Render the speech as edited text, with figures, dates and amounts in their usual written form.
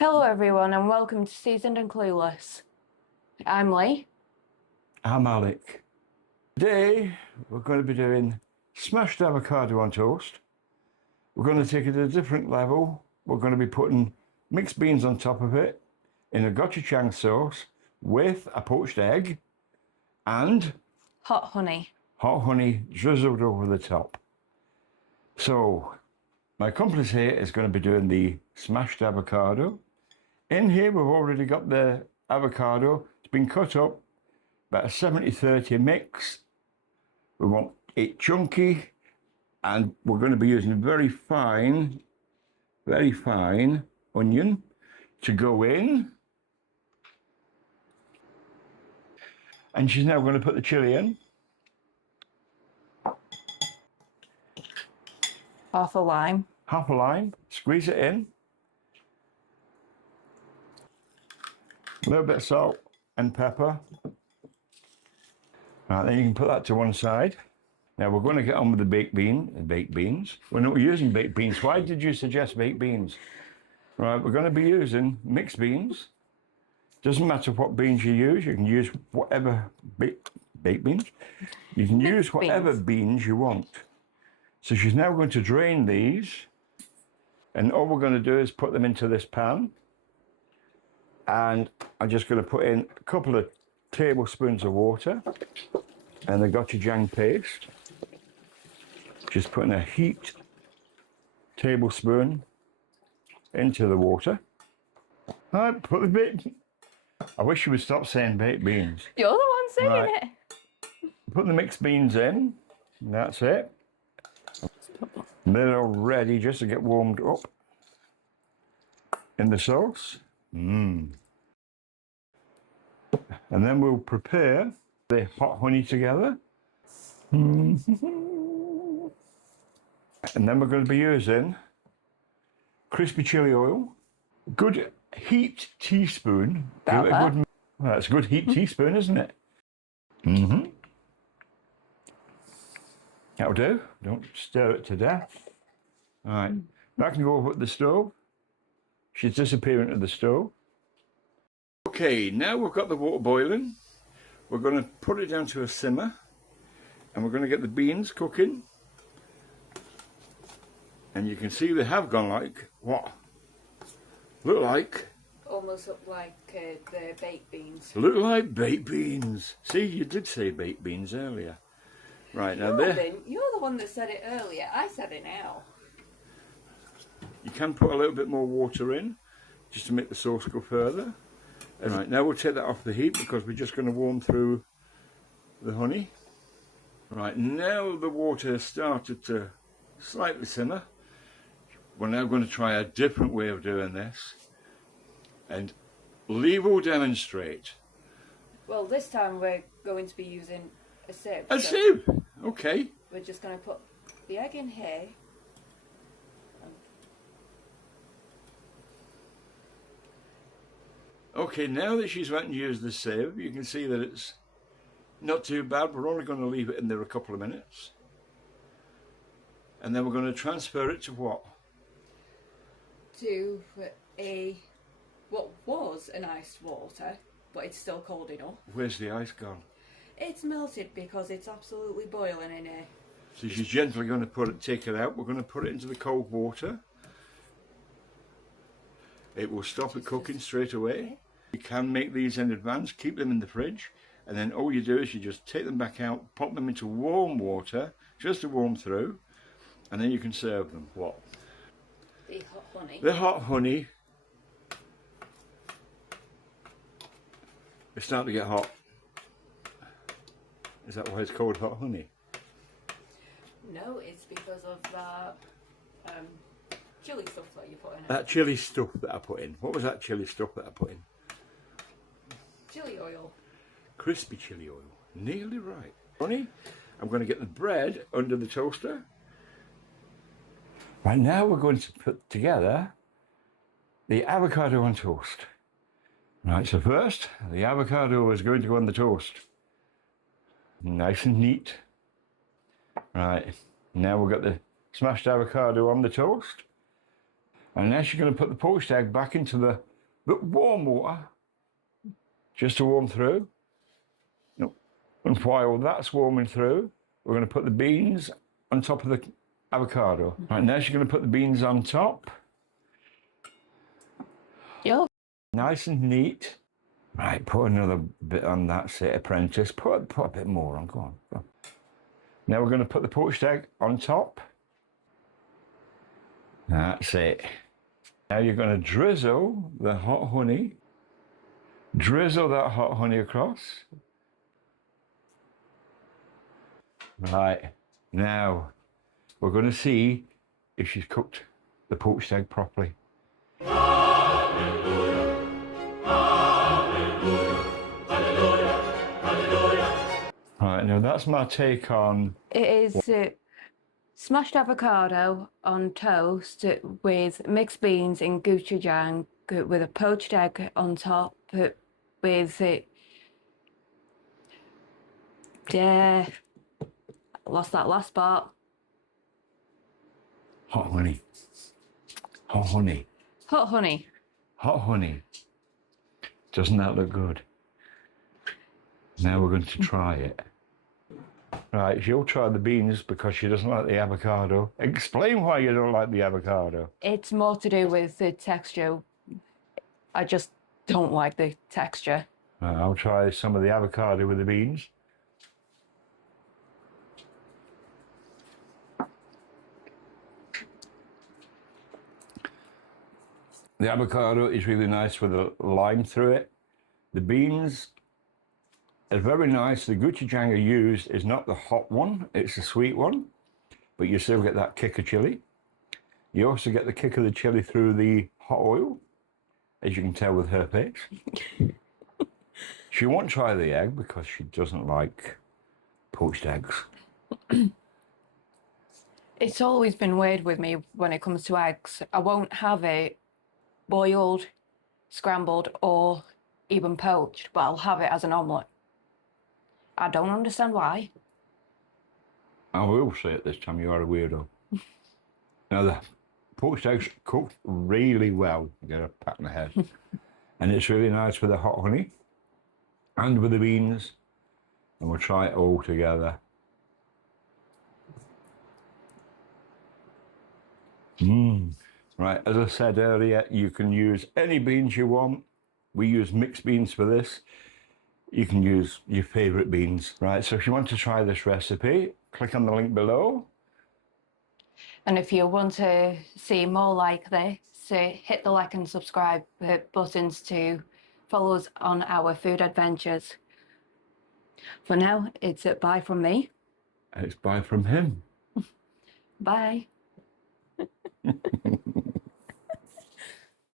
Hello everyone and welcome to Seasoned and Clueless. I'm Leigh. I'm Alec. Today we're going to be doing smashed avocado on toast. We're going to take it to a different level. We're going to be putting mixed beans on top of it in a gochujang sauce with a poached egg and Hot honey. hot honey drizzled over the top. So my accomplice here is going to be doing the smashed avocado. In here we've already got the avocado. It's been cut up, about a 70-30 mix. We want it chunky, and we're going to be using very fine onion to go in. And she's now going to put the chili in. Half a lime. Half a lime, squeeze it in. A little bit of salt and pepper. Right, then you can put that to one side. Now we're going to get on with the baked beans. We're not using baked beans. Why did you suggest baked beans? Right, we're going to be using mixed beans. Doesn't matter what beans you use. You can use whatever baked beans. You can use whatever beans you want. So she's now going to drain these, and all we're going to do is put them into this pan. And I'm just going to put in a couple of tablespoons of water and the gochujang paste. Just putting a heaped tablespoon into the water. All right, put the baked. I wish you would stop saying baked beans. You're the one saying it. Put the mixed beans in. And that's it. They're all ready just to get warmed up in the sauce. And then we'll prepare the hot honey together. And then we're going to be using crispy chili oil. Good heaped teaspoon. Well, that's a good heaped teaspoon, isn't it? That'll do. Don't stir it to death. All right, that can go over at the stove. She's disappearing to the stove. Okay, now we've got the water boiling. We're going to put it down to a simmer, and we're going to get the beans cooking. And you can see they have gone like what? Look like. Almost look like the baked beans. Look like baked beans. See, you did say baked beans earlier. Right, now You're the one that said it earlier. I said it now. You can put a little bit more water in, just to make the sauce go further. And right, now we'll take that off the heat because we're just going to warm through the honey. Right, now the water has started to slightly simmer. We're now going to try a different way of doing this. And Leigh will demonstrate. Well, this time we're going to be using a sieve. A sieve? Okay. We're just going to put the egg in here. Okay, now that she's went and used the sieve, you can see that it's not too bad. We're only going to leave it in there a couple of minutes. And then we're going to transfer it to what? To what was an iced water, but it's still cold enough. Where's the ice gone? It's melted because it's absolutely boiling in here. So she's gently going to take it out. We're going to put it into the cold water. It will stop it cooking straight away. You can make these in advance, keep them in the fridge, and then all you do is you just take them back out, pop them into warm water, just to warm through, and then you can serve them. What? The hot honey. The hot honey. It's starting to get hot. Is that why it's called hot honey? No, it's because of that chili stuff that you put in it. That chili stuff that I put in. What was that chili stuff that I put in? Chili oil. Crispy chili oil. Nearly right. Honey, I'm going to get the bread under the toaster. Right now we're going to put together the avocado on toast. Right, so first, the avocado is going to go on the toast. Nice and neat. Right, now we've got the smashed avocado on the toast. And now she's going to put the poached egg back into the but warm water, just to warm through. And while that's warming through, we're going to put the beans on top of the avocado. Right, now she's going to put the beans on top. Yo. Nice and neat. Right, put another bit on that, say, apprentice. Put a bit more on, go on. Now we're going to put the poached egg on top. That's it. Now you're going to drizzle the hot honey. Drizzle that hot honey across. Right, now we're going to see if she's cooked the poached egg properly. Hallelujah, hallelujah, hallelujah, hallelujah. Right, now that's my take on... It is smashed avocado on toast with mixed beans and gochujang with a poached egg on top with it. Yeah. Lost that last part. Hot honey. Hot honey. Hot honey. Hot honey. Doesn't that look good? Now we're going to try it. Right, she'll try the beans because she doesn't like the avocado. Explain why you don't like the avocado. It's more to do with the texture. I just don't like the texture. Right, I'll try some of the avocado with the beans. The avocado is really nice with a lime through it. The beans are very nice. The gochujang I used is not the hot one, it's the sweet one, but you still get that kick of chili. You also get the kick of the chili through the hot oil, as you can tell with her face. She won't try the egg because she doesn't like poached eggs. It's always been weird with me when it comes to eggs. I won't have it boiled, scrambled, or even poached, but I'll have it as an omelette. I don't understand why. I will say it this time, you are a weirdo. Now the poached eggs cooked really well. Get a pat on the head. And it's really nice with the hot honey and with the beans. And we'll try it all together. Right, as I said earlier, you can use any beans you want. We use mixed beans for this. You can use your favourite beans. Right, so if you want to try this recipe, click on the link below. And if you want to see more like this, hit the like and subscribe buttons to follow us on our food adventures. For now, it's a bye from me. It's bye from him. Bye.